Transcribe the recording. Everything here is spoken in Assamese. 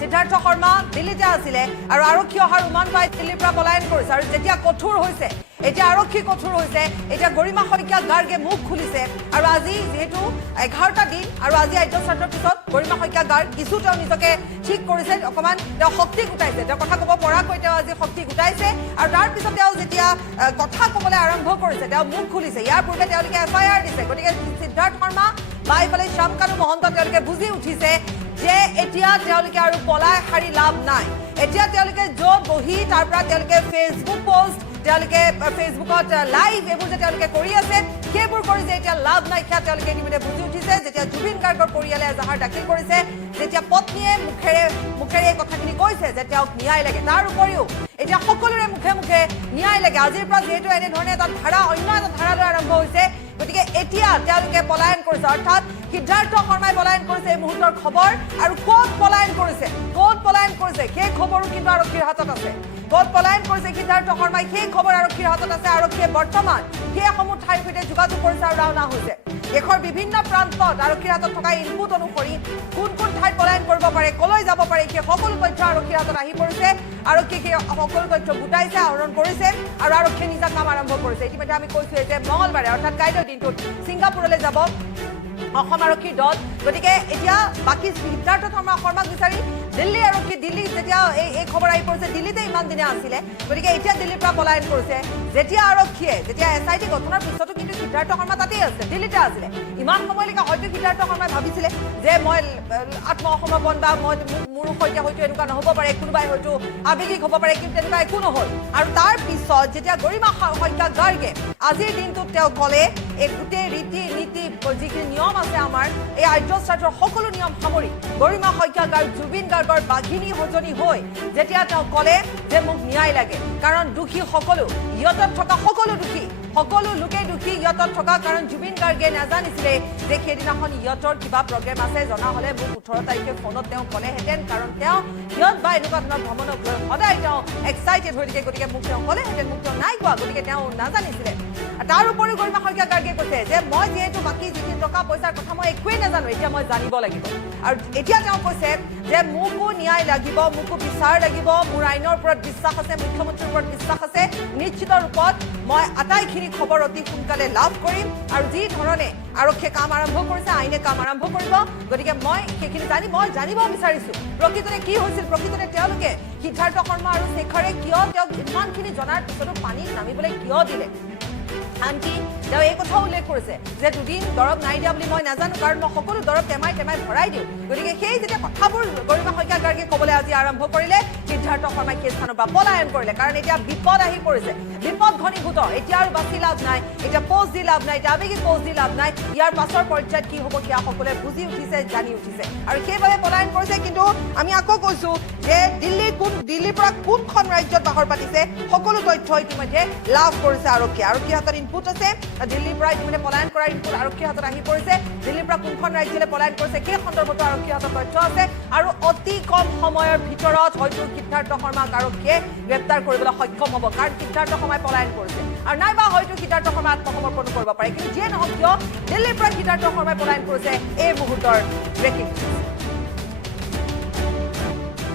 সিদ্ধাৰ্থ শৰ্মা দিল্লীতে আছিলে আৰু আৰক্ষী অহাৰ উমান পাই দিল্লীৰ পৰা পলায়ন কৰিছে আৰু যেতিয়া কঠোৰ হৈছে এতিয়া আৰক্ষী কঠোৰ হৈছে এতিয়া গৰিমা শইকীয়া গাৰ্গে মুখ খুলিছে আৰু আজি যেহেতু 11টা দিন আৰু আজি আদ্যশ্ৰাদ্ধৰ পিছত গৰিমা শইকীয়া গাৰ্গ কিছু তেওঁ নিজকে ঠিক কৰিছে অকমান তেওঁ শক্তি গোটাইছে তেওঁ কথা ক'ব পৰাকৈ তেওঁ আজি শক্তি গোটাইছে আৰু তাৰ পিছত তেওঁ যেতিয়া কথা ক'বলৈ আৰম্ভ কৰিছে তেওঁ মুখ খুলিছে ইয়াৰ পূৰ্বে তেওঁলোকে FIR দিছে গতিকে সিদ্ধাৰ্থ শৰ্মা বাইফালে শ্যামকানু মহন্ত তেওঁলোকে বুজি উঠিছে যে এতিয়া তেওঁলোকে আৰু পলাই হাৰি লাভ নাই এতিয়া তেওঁলোকে য'ত বহি তাৰ পৰা তেওঁলোকে ফেচবুক পোষ্ট তেওঁলোকে ফেচবুকত লাইভ এইবোৰ যে তেওঁলোকে কৰি আছে সেইবোৰ কৰি যে এতিয়া লাভ নাই সেয়া তেওঁলোকে ইতিমধ্যে বুজি উঠিছে যেতিয়া জুবিন গাৰ্গৰ পৰিয়ালে এজাহাৰ দাখিল কৰিছে যেতিয়া পত্নীয়ে মুখেৰে এই কথাখিনি কৈছে যে তেওঁক ন্যায় লাগে তাৰ উপৰিও এতিয়া সকলোৰে মুখে মুখে ন্যায় লাগে আজিৰ পৰা যিহেতু এনেধৰণে এটা ধাৰা অন্য এটা ধাৰালৈ আৰম্ভ হৈছে গতিকে এতিয়া তেওঁলোকে পলায়ন কৰিছে অৰ্থাৎ সিদ্ধাৰ্থ শৰ্মাই পলায়ন কৰিছে এই মুহূৰ্তৰ খবৰ আৰু ক'ত পলায়ন কৰিছে সেই খবৰো কিন্তু আৰক্ষীৰ হাতত আছে ক'ত পলায়ন কৰিছে সিদ্ধাৰ্থ শৰ্মাই সেই খবৰ আৰক্ষীৰ হাতত আছে আৰক্ষীয়ে বৰ্তমান সেইসমূহ ঠাইৰ সৈতে যোগাযোগ কৰিছে আৰু ৰাওনা হৈছে দেশৰ বিভিন্ন প্ৰান্তত আৰক্ষীৰ হাতত থকা ইনপুট অনুসৰি কোন কোন ঠাইত পলায়ন কৰিব পাৰে কলৈ যাব পাৰে সেই সকলো তথ্য আৰক্ষীৰ হাতত আহি পৰিছে আৰক্ষীয়ে সেই সকলো তথ্য গোটাইছে আহৰণ কৰিছে আৰু আৰক্ষীয়ে নিজা কাম আৰম্ভ কৰিছে ইতিমধ্যে আমি কৈছোঁ যে মঙলবাৰে অৰ্থাৎ কাইলৈ দিনটোত ছিংগাপুৰলৈ যাব অসম আৰক্ষীৰ দল গতিকে এতিয়া বাকী সিদ্ধাৰ্থ শৰ্মাক বিচাৰি দিল্লী আৰক্ষী দিল্লী যেতিয়া এই খবৰ আহি পৰিছে দিল্লীতে ইমান দিনে আছিলে গতিকে এতিয়া দিল্লীৰ পৰা পলায়ন কৰিছে যেতিয়া আৰক্ষীয়ে যেতিয়া SIT গঠনৰ পিছতো কিন্তু সিদ্ধাৰ্থ শৰ্মা তাতেই আছে দিল্লীতে আছিলে ইমান সময়লৈকে হয়তো সিদ্ধাৰ্থ শৰ্মাই ভাবিছিলে যে মই আত্মসমৰ্পণ বা মই মোৰ সৈতে হয়তো এনেকুৱা নহ'ব পাৰে কোনোবাই হয়তো আৱেগিক হ'ব পাৰে কিন্তু তেনেকুৱা একো নহ'ল আৰু তাৰ পিছত যেতিয়া গৰিমা শইকীয়া গাৰ্গে আজিৰ দিনটোত তেওঁ ক'লে এই গোটেই ৰীতি নীতি যিখিনি নিয়ম আছে আমাৰ এই আদ্যশ্ৰাদ্ধৰ সকলো নিয়ম সামৰি গৰিমা শইকীয়া গাৰ্গ জুবিন গাৰ্গৰ বাঘিনী সজনী হৈ যেতিয়া তেওঁ ক'লে যে মোক ন্যায় লাগে কাৰণ দোষী সকলো ইয়তত থকা সকলো লোকে দোষী ইয়তত থকা কাৰণ জুবিন গাৰ্গে নাজানিছিলে যে সেইদিনাখন ইয়তৰ কিবা প্ৰগ্ৰেম আছে জনা হ'লে মোক 18 তাৰিখে ফোনত তেওঁ ক'লেহেঁতেন কাৰণ তেওঁ ইয়ত বা এনেকুৱা ধৰণৰ ভ্ৰমণক লৈ সদায় তেওঁ এক্সাইটেড হৈ থাকে গতিকে মোক তেওঁ ক'লেহেঁতেন মোক তেওঁ নাই কোৱা গতিকে তেওঁ নাজানিছিলে তাৰ উপৰিও গৰিমা শইকীয়া গাৰ্গে কৈছে যে মই যিহেতু বাকী যিখিনি টকা পইচাৰ কথা মই একোৱেই নাজানো এতিয়া মই জানিব লাগিব আৰু এতিয়া তেওঁ কৈছে যে মোকো ন্যায় লাগিব মোকো বিচাৰ লাগিব মোৰ আইনৰ ওপৰত বিশ্বাস আছে মুখ্যমন্ত্ৰীৰ ওপৰত বিশ্বাস আছে নিশ্চিত ৰূপত মই আটাইখিনি খবৰ অতি সোনকালে লাভ কৰিম আৰু যি ধৰণে আৰক্ষীয়ে কাম আৰম্ভ কৰিছে আইনে কাম আৰম্ভ কৰিব গতিকে মই সেইখিনি মই জানিব বিচাৰিছোঁ প্ৰকৃততে কি হৈছিল প্ৰকৃততে তেওঁলোকে সিদ্ধাৰ্থ শৰ্মা আৰু শেখৰে কিয় তেওঁক ইমানখিনি জনাৰ পিছতো পানীত নামিবলৈ কিয় দিলে আনকি তেওঁ এই কথাও উল্লেখ কৰিছে যে দুদিন দৰৱ নাই দিয়া বুলি মই নাজানো কাৰণ মই সকলো দৰৱ টেমাই ভৰাই দিওঁ গতিকে সেই যেতিয়া কথাবোৰ গৰিমা শইকীয়া গাৰ্গে ক'বলৈ আজি আৰম্ভ কৰিলে সিদ্ধাৰ্থ শৰ্মাই সেই স্থানৰ পৰা পলায়ন কৰিলে কাৰণ এতিয়া বিপদ আহি পৰিছে বিপদ ঘনীভূত এতিয়া আৰু বাচি লাভ নাই এতিয়া পোষ্ট দি লাভ নাই এতিয়া আৱেগিক পোষ্ট দি লাভ নাই ইয়াৰ পাছৰ পৰ্যায়ত কি হ'ব সেয়া সকলোৱে বুজি উঠিছে জানি উঠিছে আৰু সেইবাবে পলায়ন কৰিছে কিন্তু আমি আকৌ কৈছোঁ যে দিল্লীৰ পৰা কোনখন ৰাজ্যত বাহৰ পাতিছে সকলো তথ্য ইতিমধ্যে লাভ কৰিছে আৰক্ষীৰ হাতত ইনপুট আছে দিল্লীৰ পৰা ইতিমধ্যে পলায়ন কৰাৰ ইনপুট আৰক্ষীৰ হাতত আহি পৰিছে দিল্লীৰ পৰা কোনখন ৰাজ্যলৈ পলায়ন কৰিছে সেই সন্দৰ্ভতো আৰক্ষীৰ হাতত তথ্য আছে আৰু অতি কম সময়ৰ ভিতৰত হয়তো সিদ্ধাৰ্থ শৰ্মাক আৰক্ষীয়ে গ্ৰেপ্তাৰ কৰিবলৈ সক্ষম হ'ব কাৰণ সিদ্ধাৰ্থ শৰ্মাই পলায়ন কৰিছে আৰু নাইবা হয়তো সিদ্ধাৰ্থ শৰ্মাই আত্মসমৰ্পণ কৰিব পাৰে কিন্তু যিয়ে নহওক কিয় দিল্লীৰ পৰা সিদ্ধাৰ্থ শৰ্মাই পলায়ন কৰিছে এই মুহূৰ্তৰ ব্ৰেকিং